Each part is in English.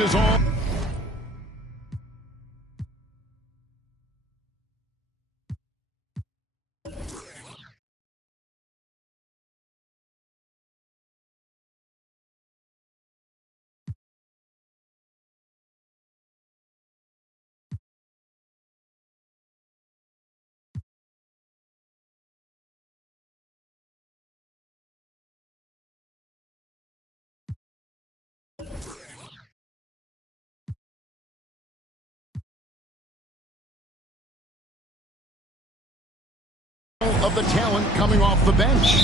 his all. Of the talent coming off the bench.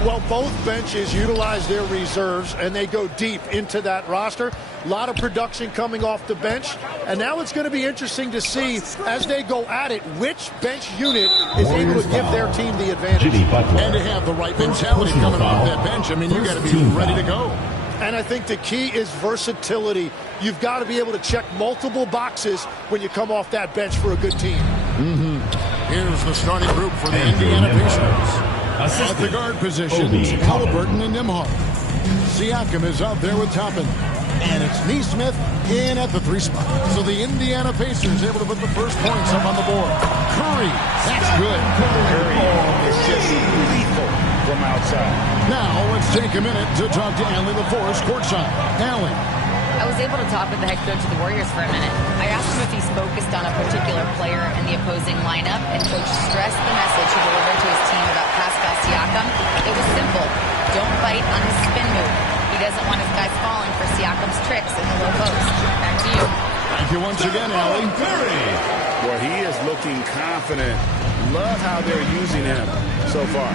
Well, both benches utilize their reserves, and they go deep into that roster. A lot of production coming off the bench, and now it's going to be interesting to see, as they go at it, which bench unit is able to give their team the advantage. And to have the right mentality coming off that bench, I mean, you got to be ready to go. And I think the key is versatility. You've got to be able to check multiple boxes when you come off that bench for a good team. Here's the starting group for the Indiana Pacers. At the guard positions, Halliburton and Nembhard. Siakam is out there with Toppin. And it's Neesmith in at the 3 spot. So the Indiana Pacers able to put the first points up on the board. Curry, that's good. Curry is just lethal from outside. Now let's take a minute to talk to Allie LaForce courtside. Allie. I was able to talk with the head coach of the Warriors for a minute. I asked him if he's focused on a particular player in the opposing lineup, and coach stressed the message he delivered to his team about Pascal Siakam. It was simple. Don't bite on his spin move. He doesn't want his guys falling for Siakam's tricks in the low post. Back to you. Thank you once again, Allie. Well, he is looking confident. Love how they're using him so far.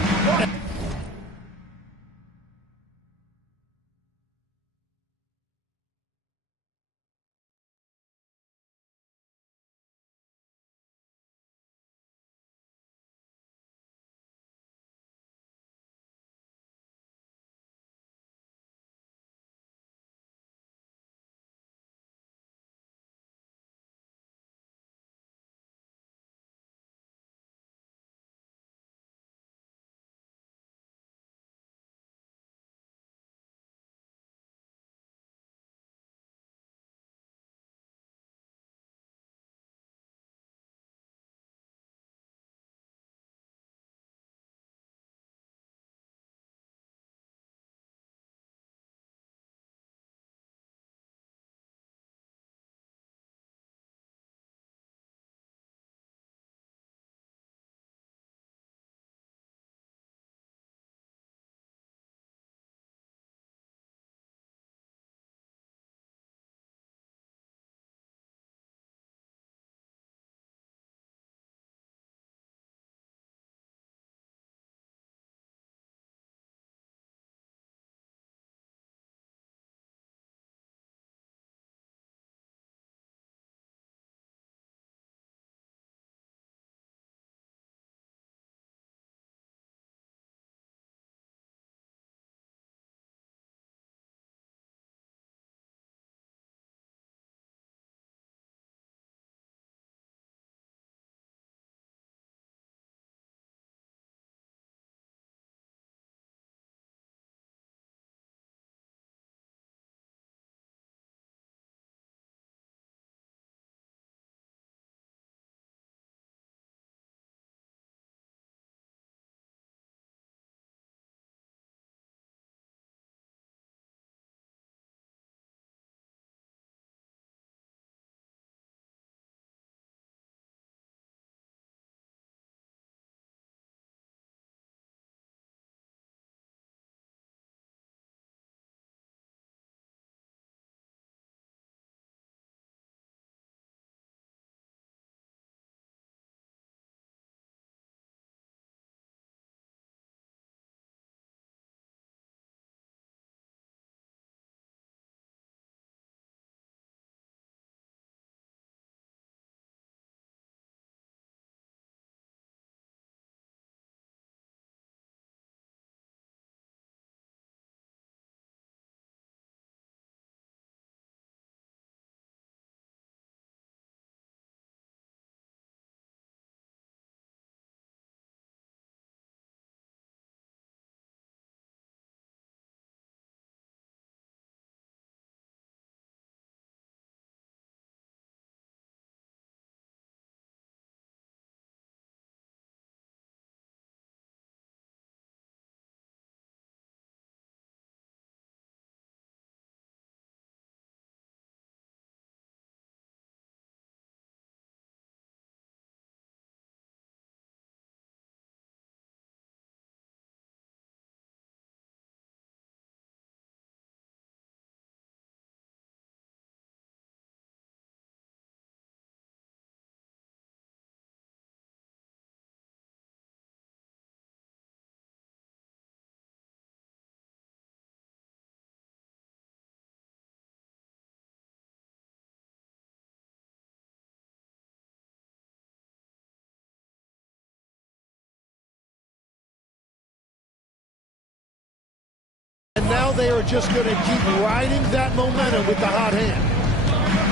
And now they are just going to keep riding that momentum with the hot hand.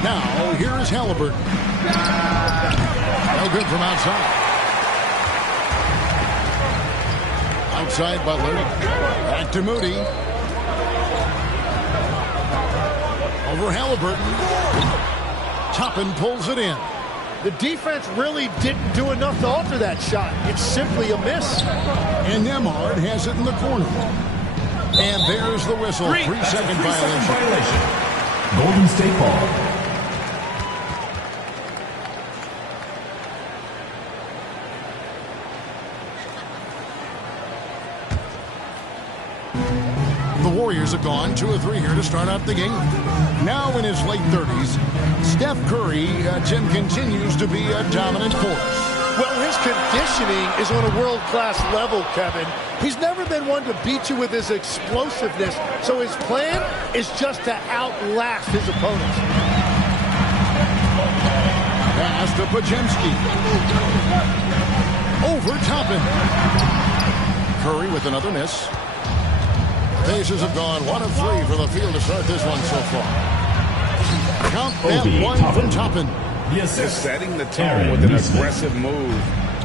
Now, here is Halliburton. No good from outside. Outside Butler. Back to Moody. Over Halliburton. Toppin pulls it in. The defense really didn't do enough to alter that shot. It's simply a miss. And Nembhard has it in the corner. And there's the whistle. 3-second violation. Golden State ball. The Warriors have gone 2 of 3 here to start out the game. Now in his late 30s, Steph Curry, Tim, continues to be a dominant force. Well, his conditioning is on a world-class level, Kevin. He's never been one to beat you with his explosiveness, so his plan is just to outlast his opponents. Pass to Podziemski. Over Toppin. Curry with another miss. Pacers have gone 1 of 3 from the field to start this one so far. Count that one from Toppin. Yes, they're setting the tone with an aggressive move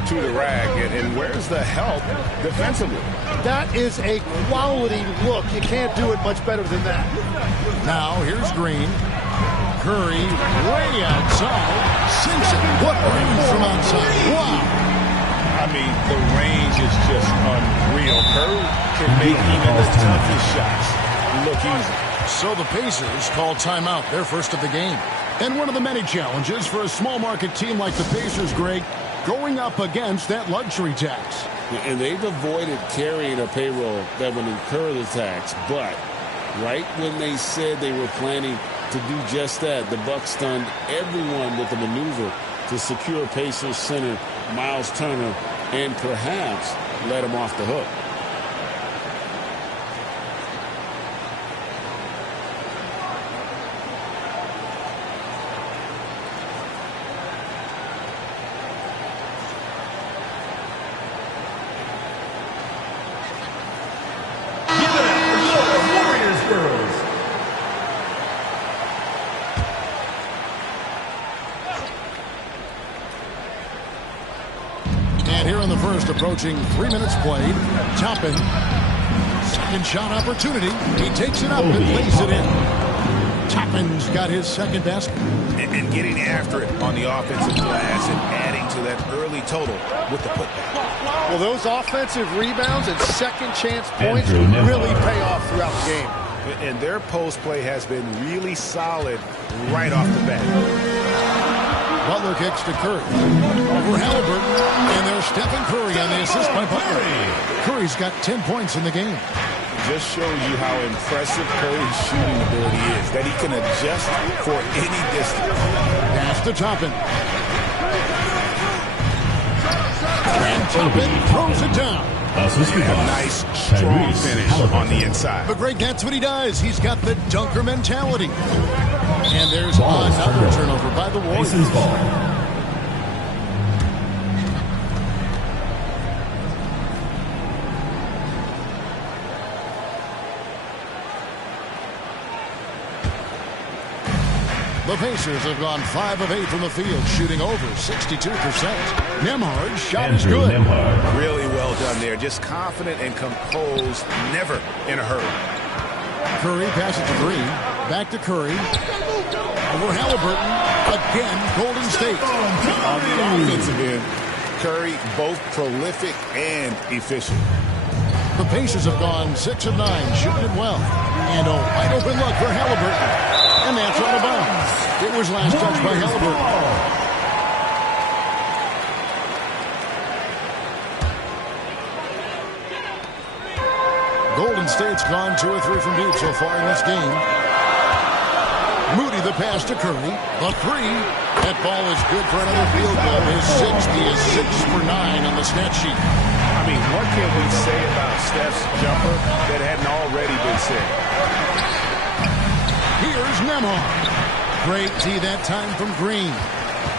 to the rack. And where's the help defensively? That is a quality look. You can't do it much better than that. Now here's Green. Curry way outside. Sinks it. What range from outside. Wow. I mean, the range is just unreal. Curry can make even the toughest shots look easy. So the Pacers call timeout, their first of the game. And one of the many challenges for a small market team like the Pacers, Greg, going up against that luxury tax. And they've avoided carrying a payroll that would incur the tax. But right when they said they were planning to do just that, the Bucks stunned everyone with the maneuver to secure Pacers center Miles Turner and perhaps let him off the hook. Approaching 3 minutes played. Toppin. Second shot opportunity. He takes it up and lays it in. Toppin's got his second basket. And getting after it on the offensive glass and adding to that early total with the putback. Well, those offensive rebounds and second chance points really pay off throughout the game. And their post play has been really solid right off the bat. Butler kicks to Curry. Over Halliburton. And there's Stephen Curry on the assist by Butler. Curry's got 10 points in the game. Just shows you how impressive Curry's shooting ability is. That he can adjust for any distance. Pass to Toppin. And Toppin throws it down. A nice, strong finish on the inside. But Greg, that's what he does. He's got the dunker mentality. And there's another turnover by the Warriors. The Pacers have gone 5 of 8 from the field, shooting over 62%. Nembhard's shot is good. Really well done there. Just confident and composed, never in a hurry. Curry passes to Green. Back to Curry. Over Halliburton. Again, Golden State. On the offensive end, Curry both prolific and efficient. The Pacers have gone 6 of 9, shooting it well. And a wide open look for Halliburton. And that's out of bounds. It was last touched by Halliburton. Golden State's gone 2 or 3 from deep so far in this game. Moody the pass to Curry. The 3. That ball is good for another field goal. His 6th. He is 6 for 9 on the stat sheet. I mean, what can we say about Steph's jumper that hadn't already been said? Here's Nembhard. Great D that time from Green.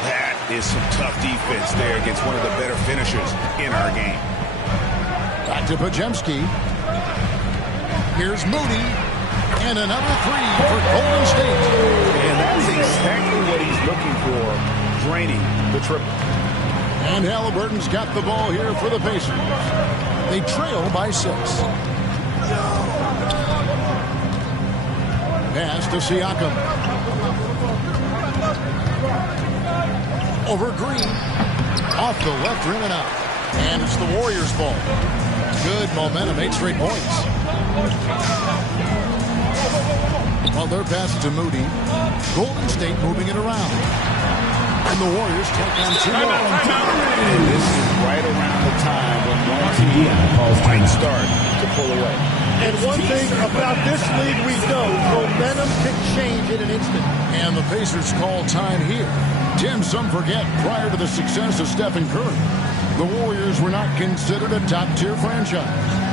That is some tough defense there against one of the better finishers in our game. Back to Podziemski. Here's Moody. And another three for Golden State. And that's exactly what he's looking for, draining the triple. And Halliburton's got the ball here for the Pacers. They trail by 6. Pass to Siakam. Over Green. Off the left rim and out. And it's the Warriors' ball. Good momentum, 8 straight points. Butler passes to Moody. Golden State moving it around. And the Warriors take on 2 more. And this is right around the time when one team might start to pull away. And one thing about this league we know, momentum can change in an instant. And the Pacers call time here. Tim, some forget, prior to the success of Stephen Curry, the Warriors were not considered a top-tier franchise.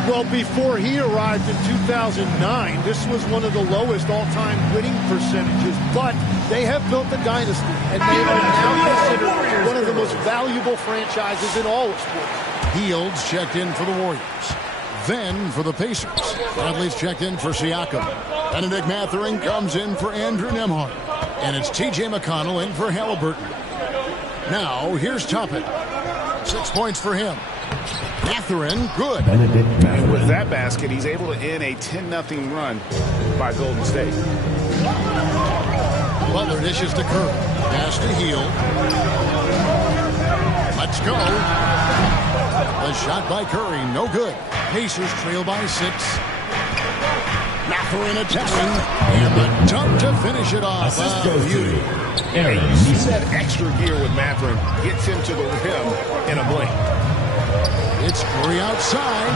Well, before he arrived in 2009, this was one of the lowest all-time winning percentages. But they have built a dynasty, and they are now considered one of the most valuable franchises in all of sports. Fields checked in for the Warriors. Then for the Pacers, Bradley's checked in for Siakam. Benedict Mathurin comes in for Andrew Nembhard. And it's T.J. McConnell in for Halliburton. Now, here's Toppin. 6 points for him. Mathurin, good. And with that basket, he's able to end a 10-0 run by Golden State. Butler dishes to Curry. Pass to Hield. Let's go. The shot by Curry, no good. Pacers trail by 6. Mathurin attacking. And the dunk to finish it off. Beauty. That extra gear with Mathurin gets him to the rim in a blink. It's Curry outside.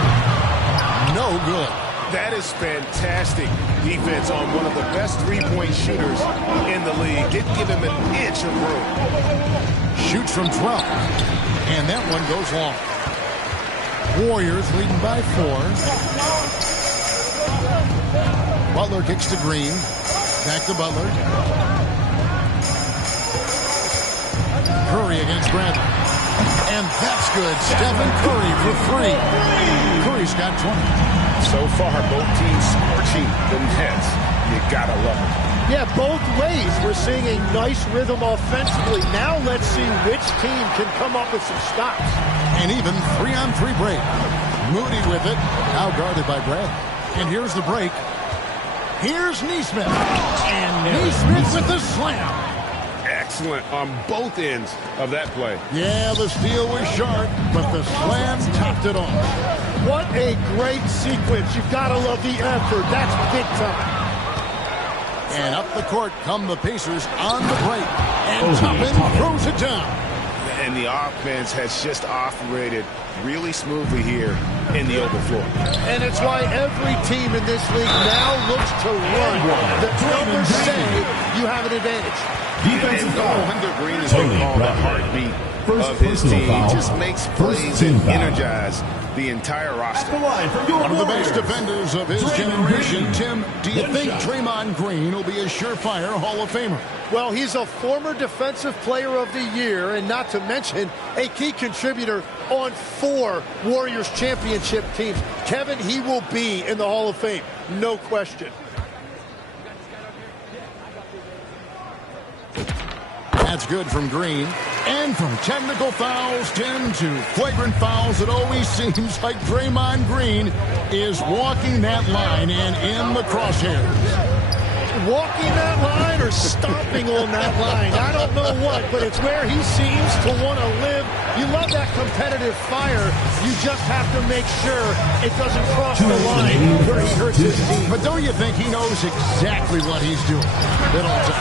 No good. That is fantastic defense on one of the best three-point shooters in the league. Didn't give him an inch of room. Shoots from 12. And that one goes long. Warriors leading by 4. Butler kicks to Green. Back to Butler. Curry against Bradley. And that's good. Stephen Curry for 3. Curry's got 20. So far, both teams scorching the nets. You gotta love it. Yeah, both ways. We're seeing a nice rhythm offensively. Now let's see which team can come up with some stops. And even 3-on-3 break. Moody with it. Now guarded by Bradley. And here's the break. Here's Nesmith. And Nesmith with the slam. Excellent on both ends of that play. Yeah, the steal was sharp, but the slam topped it off. What a great sequence. You've got to love the effort. That's big time. And up the court come the Pacers on the break. And Toppin throws it down. And the offense has just operated really smoothly here in the open floor. And it's why every team in this league now looks to run. The numbers say you have an advantage. Defensive foul. Wendell Green is what we call the heartbeat of his team. He just makes plays and energize the entire roster. One of the best defenders of his generation. Tim, do you think Draymond Green will be a surefire Hall of Famer? Well, he's a former Defensive Player of the Year, and not to mention a key contributor on 4 Warriors championship teams. Kevin, he will be in the Hall of Fame, no question. That's good from Green. And from technical fouls, Tim, to flagrant fouls, it always seems like Draymond Green is walking that line and in the crosshairs. Walking that line or stomping on that line. I don't know what, but it's where he seems to want to live. You love that competitive fire. You just have to make sure it doesn't cross the line where he hurts his team. But don't you think he knows exactly what he's doing?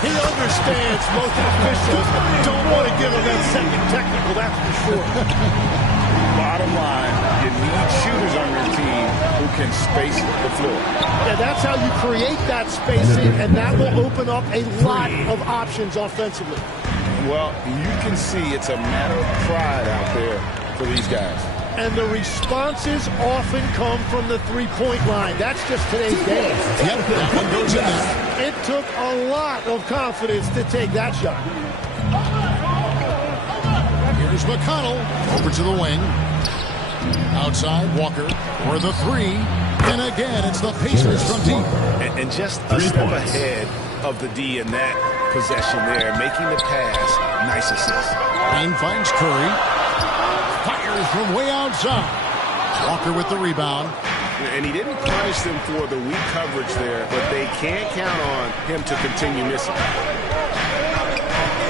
He understands most officials don't want to give him that second technical, that's for sure. Bottom line, you need shooters on your team who can space the floor. Yeah, that's how you create that spacing, and that will open up a lot of options offensively. Well, you can see it's a matter of pride out there for these guys. And the responses often come from the three-point line. That's just today's game. Yep, that one goes in there. It took a lot of confidence to take that shot. Here's McConnell over to the wing. Outside, Walker for the 3. And again, it's the Pacers from deep. And just a step ahead of the D in that possession there, making the pass. Nice assist. Payne finds Curry. Fires from way outside. Walker with the rebound. And he didn't punish them for the weak coverage there, but they can't count on him to continue missing.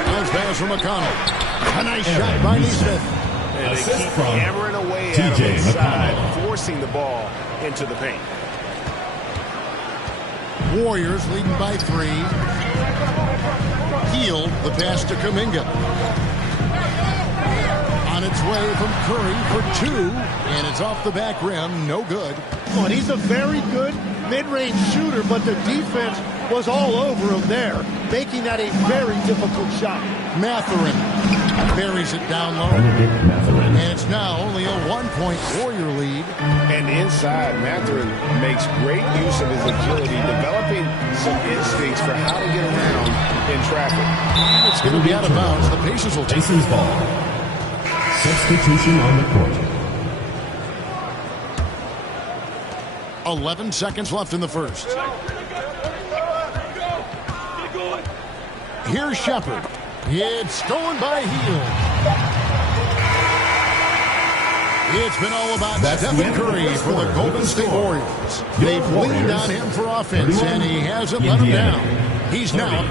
Nice pass from McConnell. A nice shot by Neesmith. And they keep hammering away at him inside, forcing the ball into the paint. Warriors leading by 3. Healed the pass to Kuminga. On its way from Curry for 2, and it's off the back rim, no good. Oh, and he's a very good mid-range shooter, but the defense was all over him there, making that a very difficult shot. Mathurin buries it down low. And it's now only a 1-point Warrior lead. And inside, Mathurin makes great use of his agility, developing some instincts for how to get around in traffic. And it's going to be out of bounds. The Pacers will take Pacers ball. Substitution on the court. 11 seconds left in the first. Here's Shepard. It's stolen by Hield. It's been all about Stephen Curry for the Golden State Warriors. They've leaned on him for offense, and he hasn't let them down. He's now